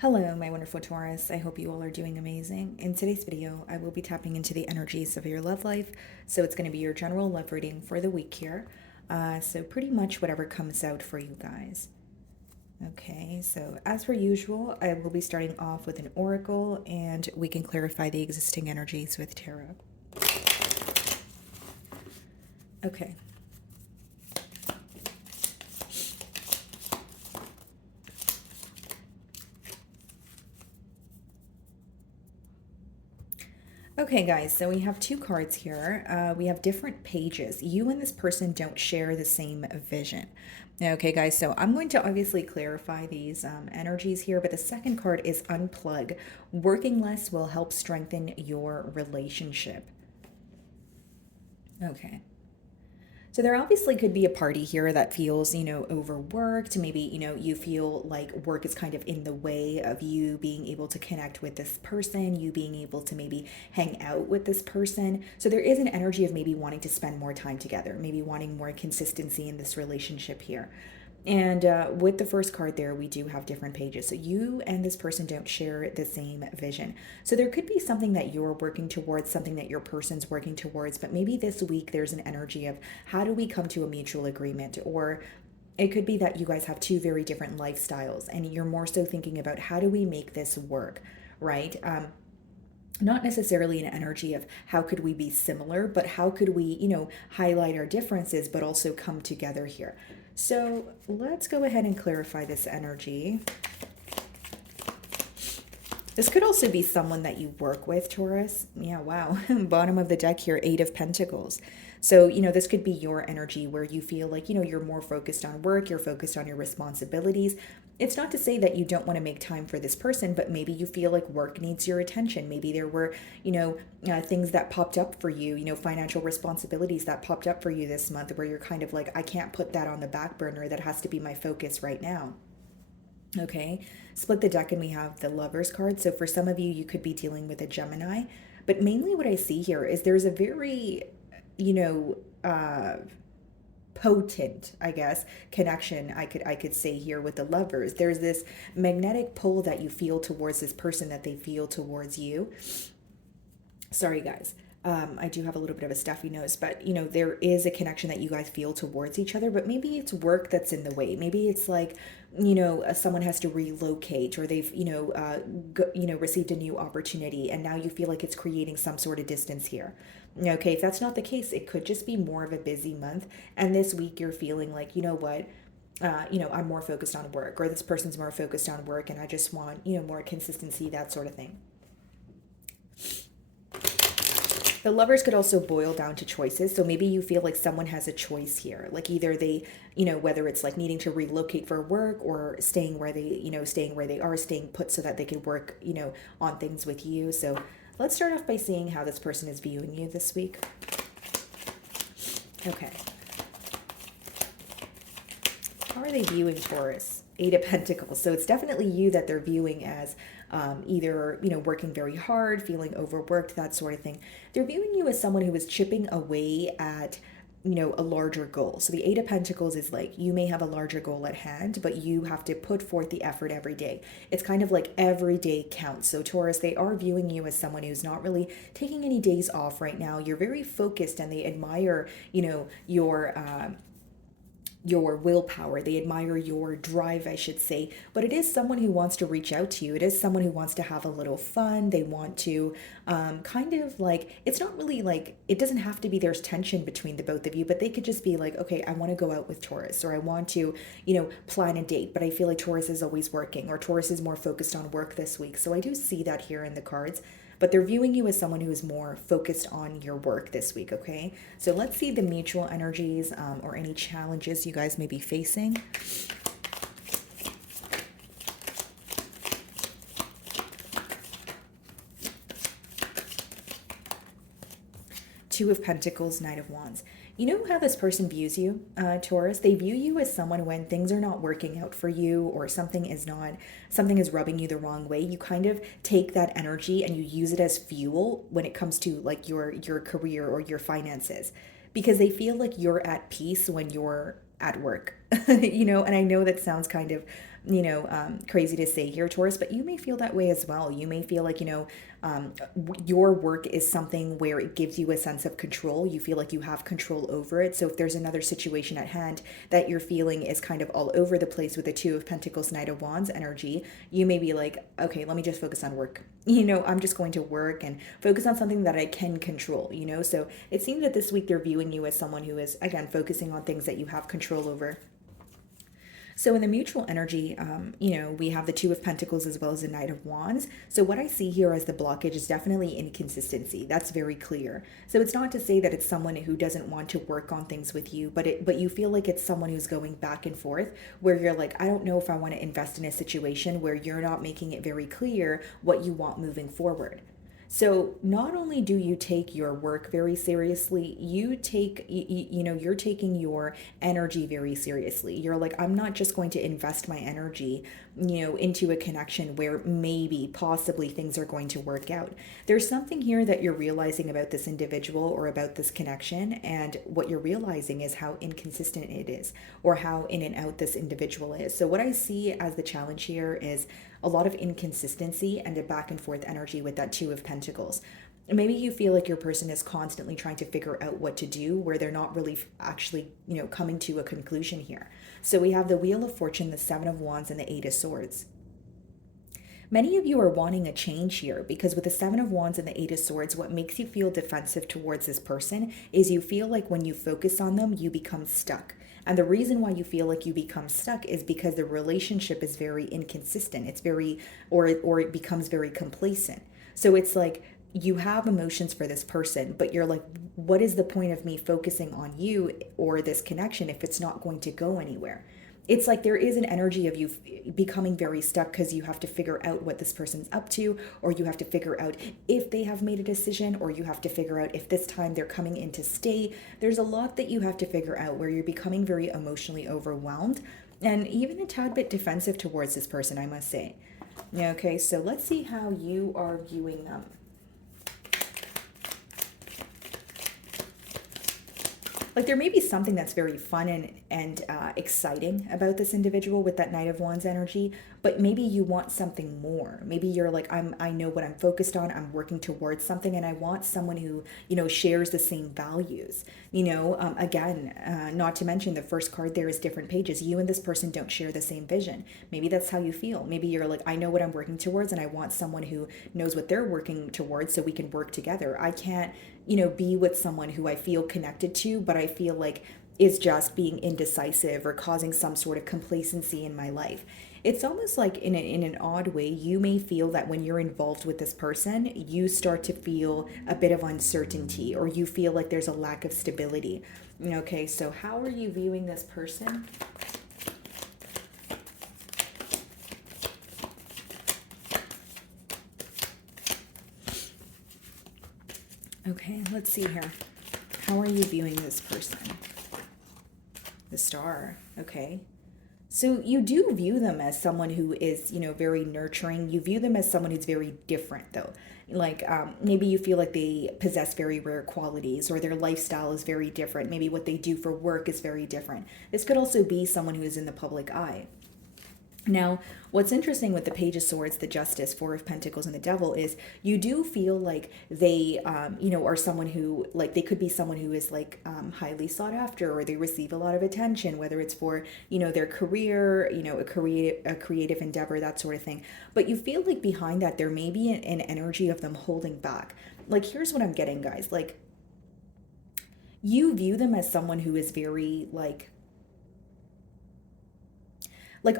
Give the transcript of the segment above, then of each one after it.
Hello, my wonderful Taurus. I hope you all are doing amazing. In today's video, I will be tapping into the energies of your love life. So it's going to be your general love reading for the week here. So pretty much whatever comes out for you guys. Okay, so as per usual, I will be starting off with an oracle and we can clarify the existing energies with tarot. Okay. Okay, guys, so we have two cards here. We have different pages. You and this person don't share the same vision. Okay, guys, so I'm going to obviously clarify these energies here, but the second card is unplug. Working less will help strengthen your relationship. Okay. So there obviously could be a party here that feels, overworked. Maybe, you feel like work is kind of in the way of you being able to connect with this person, you being able to maybe hang out with this person. So there is an energy of maybe wanting to spend more time together, maybe wanting more consistency in this relationship here. And with the first card there, we do have different pages. So you and this person don't share the same vision. So there could be something that you're working towards, something that your person's working towards, but maybe this week there's an energy of how do we come to a mutual agreement? Or it could be that you guys have two very different lifestyles and you're more so thinking about how do we make this work, right? Not necessarily an energy of how could we be similar, but how could we, highlight our differences, but also come together here. So let's go ahead and clarify this energy. This could also be someone that you work with, Taurus. Yeah, wow. Bottom of the deck here, Eight of Pentacles. So, this could be your energy where you feel like, you're more focused on work, you're focused on your responsibilities. It's not to say that you don't want to make time for this person, but maybe you feel like work needs your attention. Maybe there were, things that popped up for you, financial responsibilities that popped up for you this month where you're kind of like, I can't put that on the back burner. That has to be my focus right now. Okay, split the deck and we have the Lovers card. So for some of you, you could be dealing with a Gemini. But mainly what I see here is there's a very, you know, potent, I guess, connection I could say here with the Lovers. There's this magnetic pull that you feel towards this person that they feel towards you. Sorry, guys. I do have a little bit of a stuffy nose, but there is a connection that you guys feel towards each other, but maybe it's work that's in the way. Maybe it's like, someone has to relocate or they've, received a new opportunity and now you feel like it's creating some sort of distance here. Okay, if that's not the case, it could just be more of a busy month. And this week you're feeling like, I'm more focused on work, or this person's more focused on work and I just want, more consistency, that sort of thing. The Lovers could also boil down to choices. So maybe you feel like someone has a choice here. Like either they, whether it's like needing to relocate for work or staying where they, staying where they are, staying put so that they can work, on things with you. So let's start off by seeing how this person is viewing you this week. Okay. How are they viewing Taurus? Eight of Pentacles. So it's definitely you that they're viewing as either, working very hard, feeling overworked, that sort of thing. They're viewing you as someone who is chipping away at, a larger goal. So the Eight of Pentacles is like, you may have a larger goal at hand, but you have to put forth the effort every day. It's kind of like every day counts. So Taurus, they are viewing you as someone who's not really taking any days off right now. You're very focused and they admire, your willpower. They admire your drive, I should say. But it is someone who wants to reach out to you. It is someone who wants to have a little fun. They want to kind of like, it's not really like, it doesn't have to be there's tension between the both of you, but they could just be like, okay, I want to go out with Taurus, or I want to, plan a date, but I feel like Taurus is always working, or Taurus is more focused on work this week. So I do see that here in the cards. But they're viewing you as someone who is more focused on your work this week, okay? So let's see the mutual energies or any challenges you guys may be facing. Two of Pentacles, Knight of Wands. You know how this person views you, Taurus? They view you as someone when things are not working out for you or something is rubbing you the wrong way. You kind of take that energy and you use it as fuel when it comes to like your career or your finances, because they feel like you're at peace when you're at work. And I know that sounds kind of crazy to say here, Taurus, but you may feel that way as well. You may feel like, your work is something where it gives you a sense of control. You feel like you have control over it. So if there's another situation at hand that you're feeling is kind of all over the place with the Two of Pentacles, Knight of Wands energy, you may be like, okay, let me just focus on work. I'm just going to work and focus on something that I can control, So it seems that this week they're viewing you as someone who is, again, focusing on things that you have control over. So in the mutual energy, we have the Two of Pentacles as well as the Knight of Wands. So what I see here as the blockage is definitely inconsistency. That's very clear. So it's not to say that it's someone who doesn't want to work on things with you, but you feel like it's someone who's going back and forth where you're like, I don't know if I want to invest in a situation where you're not making it very clear what you want moving forward. So not only do you take your work very seriously, you're taking your energy very seriously. You're like, I'm not just going to invest my energy, into a connection where maybe, possibly things are going to work out. There's something here that you're realizing about this individual or about this connection, and what you're realizing is how inconsistent it is, or how in and out this individual is. So what I see as the challenge here is a lot of inconsistency and a back and forth energy with that Two of Pentacles. Maybe you feel like your person is constantly trying to figure out what to do where they're not really actually, coming to a conclusion here. So we have the Wheel of Fortune, the Seven of Wands, and the Eight of Swords. Many of you are wanting a change here because with the Seven of Wands and the Eight of Swords, what makes you feel defensive towards this person is you feel like when you focus on them, you become stuck. And the reason why you feel like you become stuck is because the relationship is very inconsistent. It's very, or it becomes very complacent. So it's like you have emotions for this person, but you're like, what is the point of me focusing on you or this connection if it's not going to go anywhere? It's like there is an energy of you becoming very stuck because you have to figure out what this person's up to, or you have to figure out if they have made a decision, or you have to figure out if this time they're coming in to stay. There's a lot that you have to figure out where you're becoming very emotionally overwhelmed and even a tad bit defensive towards this person, I must say. Okay, so let's see how you are viewing them. Like there may be something that's very fun and exciting about this individual with that Knight of Wands energy, but maybe you want something more. Maybe you're like, I know what I'm focused on. I'm working towards something, and I want someone who, shares the same values. Again, not to mention the first card there is different pages. You and this person don't share the same vision. Maybe that's how you feel. Maybe you're like, I know what I'm working towards, and I want someone who knows what they're working towards so we can work together. I can't, be with someone who I feel connected to, but I feel like is just being indecisive or causing some sort of complacency in my life. It's almost like in an odd way, you may feel that when you're involved with this person, you start to feel a bit of uncertainty, or you feel like there's a lack of stability. Okay, so how are you viewing this person? Okay, let's see here. How are you viewing this person? The Star. Okay. So you do view them as someone who is, very nurturing. You view them as someone who's very different, though. Like maybe you feel like they possess very rare qualities, or their lifestyle is very different. Maybe what they do for work is very different. This could also be someone who is in the public eye. Now, what's interesting with the Page of Swords, the Justice, Four of Pentacles, and the Devil is you do feel like they, are someone who, like, they could be someone who is, like, highly sought after, or they receive a lot of attention, whether it's for, their career, a creative endeavor, that sort of thing. But you feel like behind that, there may be an energy of them holding back. Like, here's what I'm getting, guys. Like, you view them as someone who is very, like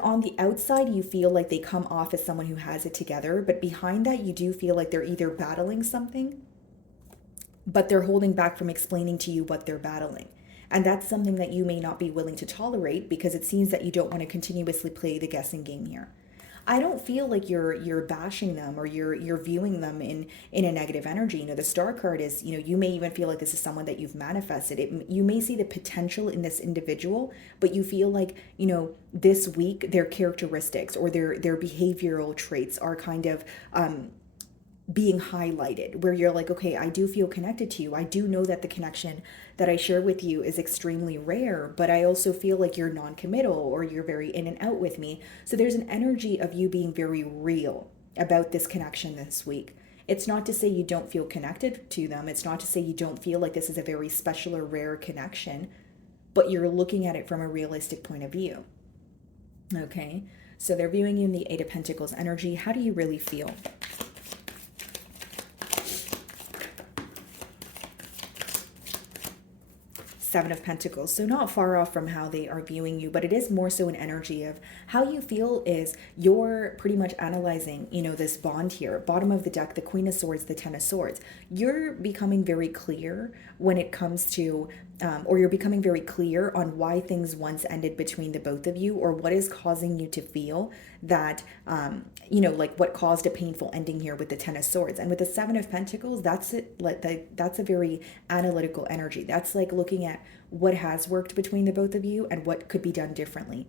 on the outside, you feel like they come off as someone who has it together, but behind that, you do feel like they're either battling something, but they're holding back from explaining to you what they're battling. And that's something that you may not be willing to tolerate, because it seems that you don't want to continuously play the guessing game here. I don't feel like you're bashing them, or you're viewing them in a negative energy. The Star card is, you may even feel like this is someone that you've manifested. You may see the potential in this individual, but you feel like, this week their characteristics or their behavioral traits are kind of being highlighted, where you're like, okay, I do feel connected to you. I do know that the connection that I share with you is extremely rare, but I also feel like you're non-committal or you're very in and out with me. So there's an energy of you being very real about this connection this week. It's not to say you don't feel connected to them. It's not to say you don't feel like this is a very special or rare connection, but you're looking at it from a realistic point of view. Okay? So they're viewing you in the Eight of Pentacles energy. How do you really feel? Seven of Pentacles. So not far off from how they are viewing you, but it is more so an energy of how you feel is you're pretty much analyzing, this bond here. Bottom of the deck, the Queen of Swords, the Ten of Swords. You're becoming very clear when it comes to, or you're becoming very clear on why things once ended between the both of you, or what is causing you to feel that, like what caused a painful ending here with the Ten of Swords. And with the Seven of Pentacles, that's it. That's a very analytical energy. That's like looking at what has worked between the both of you and what could be done differently.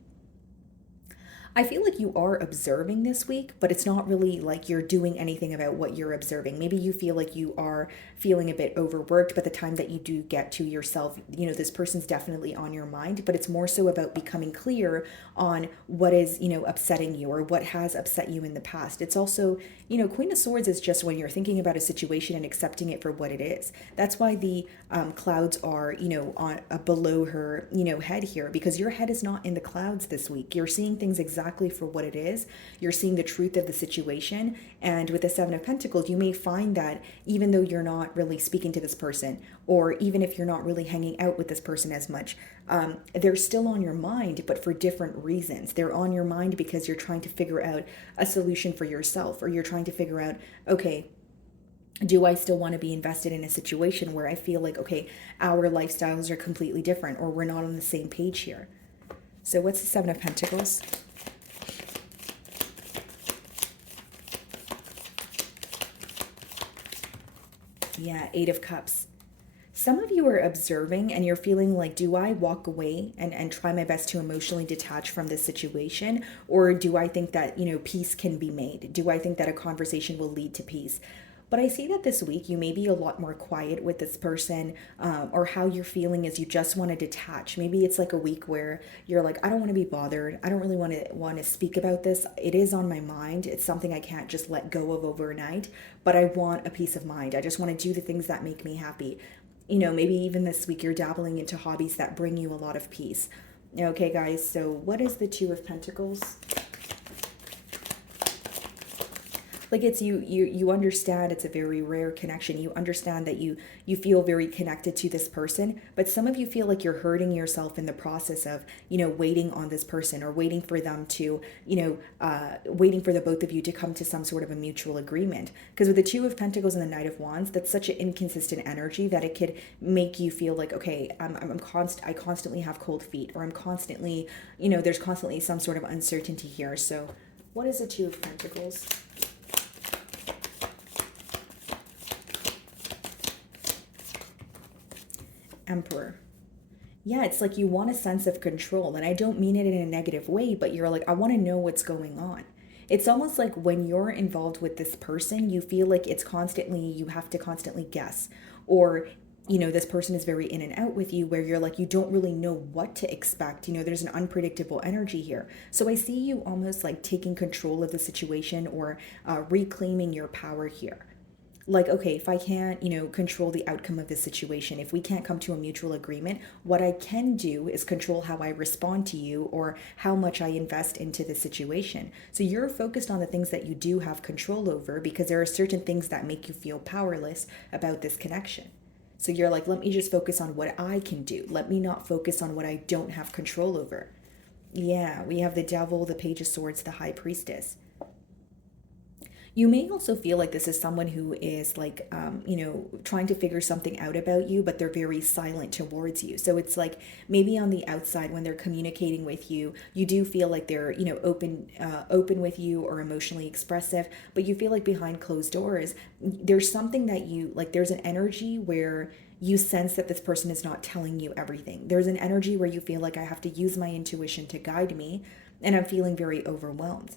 I feel like you are observing this week, but it's not really like you're doing anything about what you're observing. Maybe you feel like you are feeling a bit overworked, but the time that you do get to yourself, this person's definitely on your mind, but it's more so about becoming clear on what is, upsetting you or what has upset you in the past. It's also, Queen of Swords is just when you're thinking about a situation and accepting it for what it is. That's why the clouds are, on below her, head here, because your head is not in the clouds this week. You're seeing things exactly for what it is. You're seeing the truth of the situation. And with the Seven of Pentacles, you may find that even though you're not really speaking to this person, or even if you're not really hanging out with this person as much, they're still on your mind, but for different reasons. They're on your mind because you're trying to figure out a solution for yourself, or you're trying to figure out, okay, do I still want to be invested in a situation where I feel like, okay, our lifestyles are completely different, or we're not on the same page here? So what's the Seven of Pentacles? Yeah, Eight of Cups. Some of you are observing and you're feeling like, do I walk away and try my best to emotionally detach from this situation? Or do I think that, peace can be made? Do I think that a conversation will lead to peace? But I see that this week you may be a lot more quiet with this person, or how you're feeling is you just want to detach. Maybe it's like a week where you're like, I don't want to be bothered. I don't really want to speak about this. It is on my mind. It's something I can't just let go of overnight, but I want a peace of mind. I just want to do the things that make me happy. Maybe even this week you're dabbling into hobbies that bring you a lot of peace. Okay, guys, so what is the Two of Pentacles? Like it's you understand it's a very rare connection. You understand that you feel very connected to this person, but some of you feel like you're hurting yourself in the process of, waiting on this person, or waiting for them to, waiting for the both of you to come to some sort of a mutual agreement. Because with the Two of Pentacles and the Knight of Wands, that's such an inconsistent energy that it could make you feel like, okay, I constantly have cold feet, or I'm constantly, there's constantly some sort of uncertainty here. So what is the Two of Pentacles? Emperor. Yeah, it's like you want a sense of control, and I don't mean it in a negative way, but you're like, I want to know what's going on. It's almost like when you're involved with this person, you feel like you have to constantly guess, or this person is very in and out with you, where you're like, you don't really know what to expect. There's an unpredictable energy here. So I see you almost like taking control of the situation, or reclaiming your power here. Like, okay, if I can't, control the outcome of this situation, if we can't come to a mutual agreement, what I can do is control how I respond to you, or how much I invest into the situation. So you're focused on the things that you do have control over, because there are certain things that make you feel powerless about this connection. So you're like, let me just focus on what I can do. Let me not focus on what I don't have control over. Yeah, we have the Devil, the Page of Swords, the High Priestess. You may also feel like this is someone who is like, trying to figure something out about you, but they're very silent towards you. So it's like maybe on the outside when they're communicating with you, you do feel like they're, open with you, or emotionally expressive, but you feel like behind closed doors, there's something that there's an energy where you sense that this person is not telling you everything. There's an energy where you feel like I have to use my intuition to guide me, and I'm feeling very overwhelmed.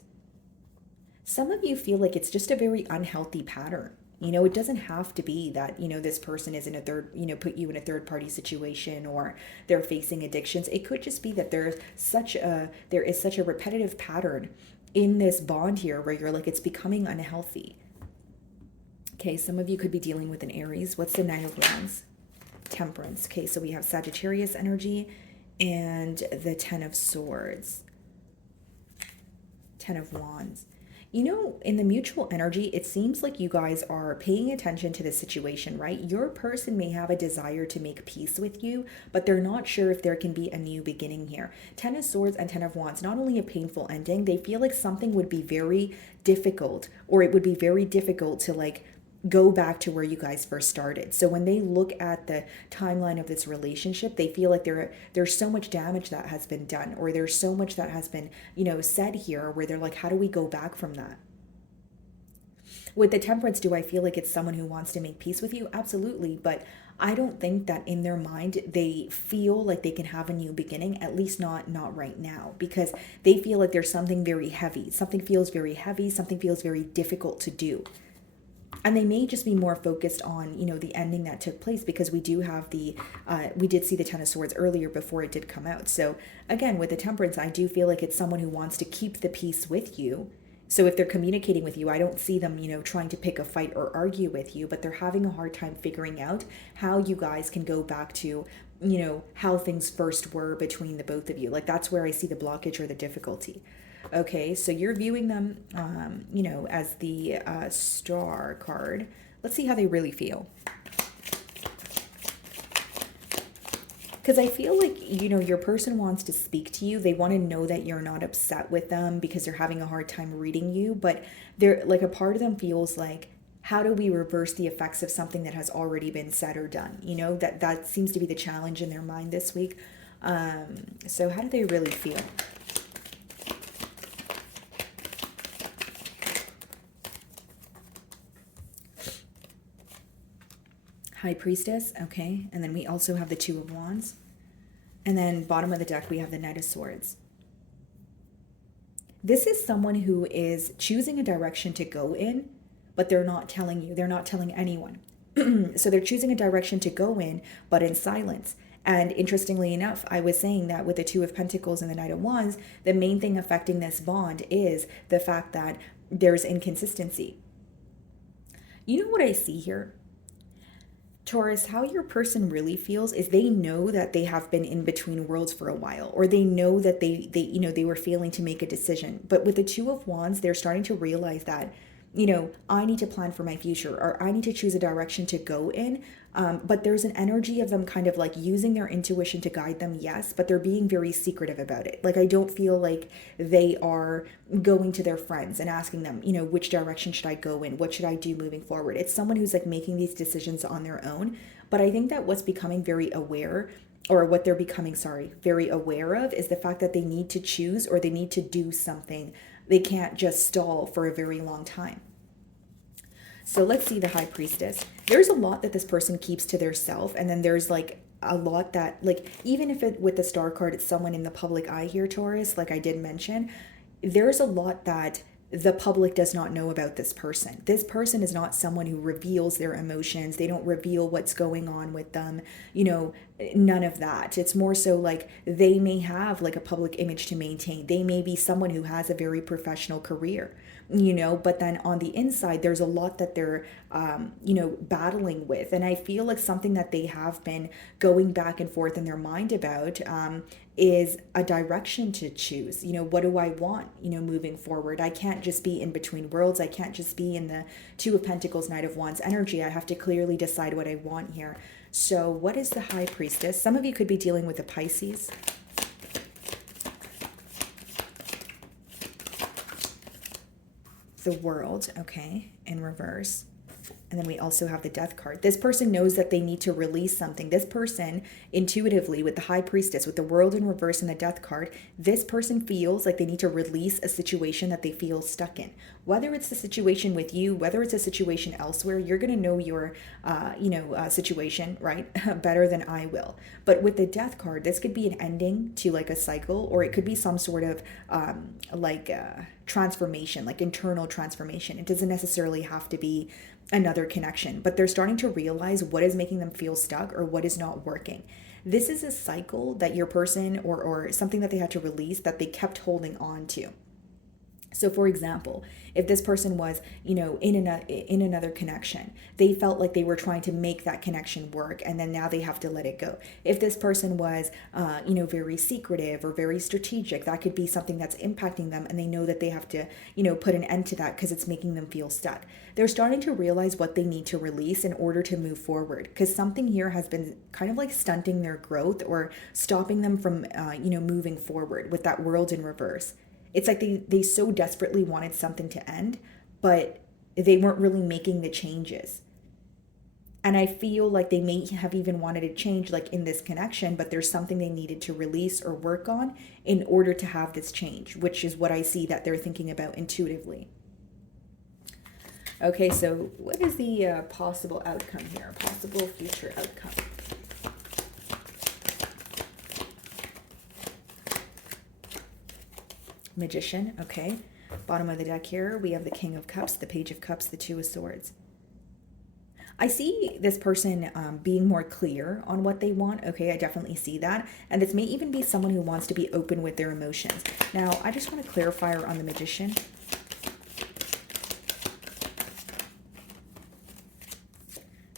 Some of you feel like it's just a very unhealthy pattern. You know, it doesn't have to be that, this person is in a third, put you in a third party situation or they're facing addictions. It could just be that there is such a repetitive pattern in this bond here where you're like, it's becoming unhealthy. Okay, some of you could be dealing with an Aries. What's the Nine of Wands? Temperance. Okay, so we have Sagittarius energy and the Ten of Swords. Ten of Wands. In the mutual energy, it seems like you guys are paying attention to the situation, right? Your person may have a desire to make peace with you, but they're not sure if there can be a new beginning here. Ten of Swords and Ten of Wands, not only a painful ending, they feel like something would be very difficult, or it would be very difficult to like go back to where you guys first started. So when they look at the timeline of this relationship, they feel like there's so much damage that has been done, or there's so much that has been, said here, where they're like, how do we go back from that? With the Temperance, do I feel like it's someone who wants to make peace with you? Absolutely. But I don't think that in their mind they feel like they can have a new beginning, at least not right now, because they feel like there's something very heavy. Something feels very heavy, something feels very difficult to do. And they may just be more focused on, the ending that took place, because we do have we did see the Ten of Swords earlier before it did come out. So again, with the Temperance, I do feel like it's someone who wants to keep the peace with you. So if they're communicating with you, I don't see them, trying to pick a fight or argue with you, but they're having a hard time figuring out how you guys can go back to, how things first were between the both of you. Like, that's where I see the blockage or the difficulty. Okay, so you're viewing them, as the Star card. Let's see how they really feel. Because I feel like, your person wants to speak to you. They want to know that you're not upset with them because they're having a hard time reading you. But they're like, a part of them feels like, how do we reverse the effects of something that has already been said or done? That seems to be the challenge in their mind this week. So how do they really feel? High Priestess, okay. And then we also have the Two of Wands. And then bottom of the deck, we have the Knight of Swords. This is someone who is choosing a direction to go in, but they're not telling you. They're not telling anyone. So they're choosing a direction to go in, but in silence. And interestingly enough, I was saying that with the Two of Pentacles and the Knight of Wands, the main thing affecting this bond is the fact that there's inconsistency. You know what I see here? Taurus, how your person really feels is they know that they have been in between worlds for a while, or they know that they were failing to make a decision. But with the Two of Wands, they're starting to realize that, I need to plan for my future, or I need to choose a direction to go in. But there's an energy of them kind of like using their intuition to guide them, yes, but they're being very secretive about it. Like, I don't feel like they are going to their friends and asking them, which direction should I go in? What should I do moving forward? It's someone who's like making these decisions on their own. But I think that what's becoming very aware, or what they're becoming, very aware of, is the fact that they need to choose, or they need to do something. They can't just stall for a very long time. So let's see the High Priestess. There's a lot that this person keeps to their self, and then there's like a lot that, like, even if with the Star card, it's someone in the public eye here, Taurus, like I did mention, there's a lot that the public does not know about this person. This person is not someone who reveals their emotions. They don't reveal what's going on with them, none of that. It's more so like they may have like a public image to maintain. They may be someone who has a very professional career, but then on the inside, there's a lot that they're, battling with. And I feel like something that they have been going back and forth in their mind about, is a direction to choose. What do I want, moving forward? I can't just be in between worlds. I can't just be in the Two of Pentacles, Knight of Wands energy. I have to clearly decide what I want here. So what is the High Priestess? Some of you could be dealing with a Pisces. The World, okay, in reverse. And then we also have the Death card. This person knows that they need to release something. This person, intuitively, with the High Priestess, with the World in reverse and the Death card, this person feels like they need to release a situation that they feel stuck in. Whether it's the situation with you, whether it's a situation elsewhere, you're going to know your, situation, right, better than I will. But with the Death card, this could be an ending to like a cycle, or it could be some sort of transformation, like internal transformation. It doesn't necessarily have to be another connection, but they're starting to realize what is making them feel stuck or what is not working. This is a cycle that your person or something that they had to release that they kept holding on to. So for example, if this person was, in another connection, they felt like they were trying to make that connection work, and then now they have to let it go. If this person was, very secretive or very strategic, that could be something that's impacting them, and they know that they have to, put an end to that because it's making them feel stuck. They're starting to realize what they need to release in order to move forward, because something here has been kind of like stunting their growth or stopping them from, moving forward with that World in reverse. It's like they so desperately wanted something to end, but they weren't really making the changes. And I feel like they may have even wanted to change like in this connection, but there's something they needed to release or work on in order to have this change, which is what I see that they're thinking about intuitively. Okay, so what is the possible outcome here? Possible future outcome. Magician, okay. Bottom of the deck here, we have the King of Cups, the Page of Cups, the Two of Swords. I see this person being more clear on what they want. Okay, I definitely see that. And this may even be someone who wants to be open with their emotions. Now, I just want to clarify on the Magician.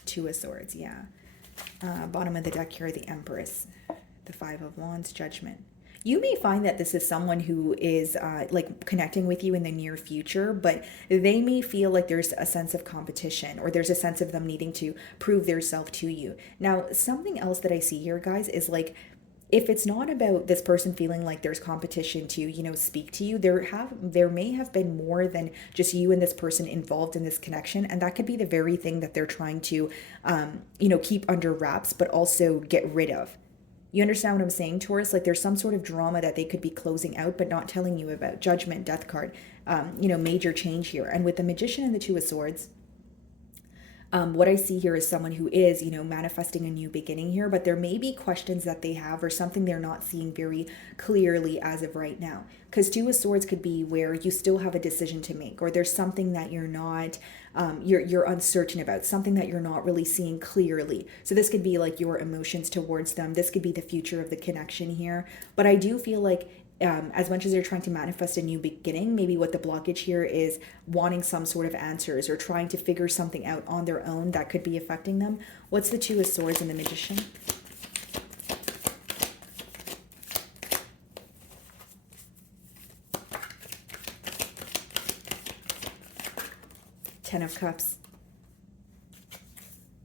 Two of Swords, yeah. Bottom of the deck here, the Empress, the Five of Wands, Judgment. You may find that this is someone who is connecting with you in the near future, but they may feel like there's a sense of competition, or there's a sense of them needing to prove their self to you. Now, something else that I see here, guys, is like, if it's not about this person feeling like there's competition to, speak to you, there may have been more than just you and this person involved in this connection. And that could be the very thing that they're trying to, keep under wraps, but also get rid of. You understand what I'm saying, Taurus? Like there's some sort of drama that they could be closing out, but not telling you about. Judgment, Death card, major change here. And with the Magician and the Two of Swords, what I see here is someone who is, manifesting a new beginning here, but there may be questions that they have or something they're not seeing very clearly as of right now. Because Two of Swords could be where you still have a decision to make, or there's something that you're not, you're uncertain about, something that you're not really seeing clearly. So this could be like your emotions towards them. This could be the future of the connection here. But I do feel like as much as they're trying to manifest a new beginning, maybe what the blockage here is wanting some sort of answers or trying to figure something out on their own that could be affecting them. What's the Two of Swords and the Magician? Ten of Cups.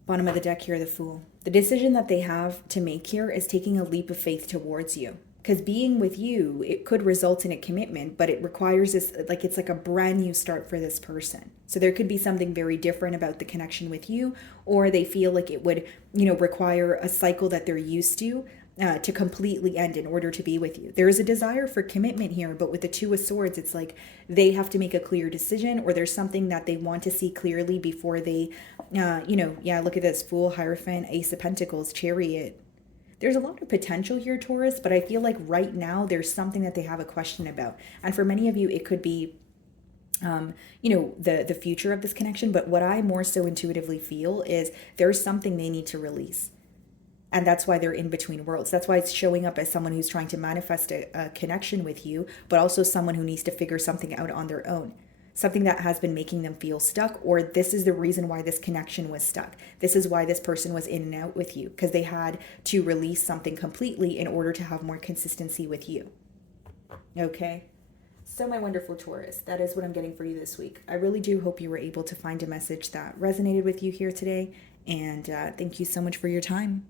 Bottom of the deck here, the Fool. The decision that they have to make here is taking a leap of faith towards you. Because being with you, it could result in a commitment, but it requires this, like it's like a brand new start for this person. So there could be something very different about the connection with you, or they feel like it would, require a cycle that they're used to completely end in order to be with you. There is a desire for commitment here, but with the Two of Swords, it's like they have to make a clear decision, or there's something that they want to see clearly before they, look at this, Fool, Hierophant, Ace of Pentacles, Chariot. There's a lot of potential here, Taurus, but I feel like right now there's something that they have a question about. And for many of you, it could be, the future of this connection. But what I more so intuitively feel is there's something they need to release. And that's why they're in between worlds. That's why it's showing up as someone who's trying to manifest a connection with you, but also someone who needs to figure something out on their own. Something that has been making them feel stuck, or this is the reason why this connection was stuck. This is why this person was in and out with you, because they had to release something completely in order to have more consistency with you. Okay? So my wonderful Taurus, that is what I'm getting for you this week. I really do hope you were able to find a message that resonated with you here today, and thank you so much for your time.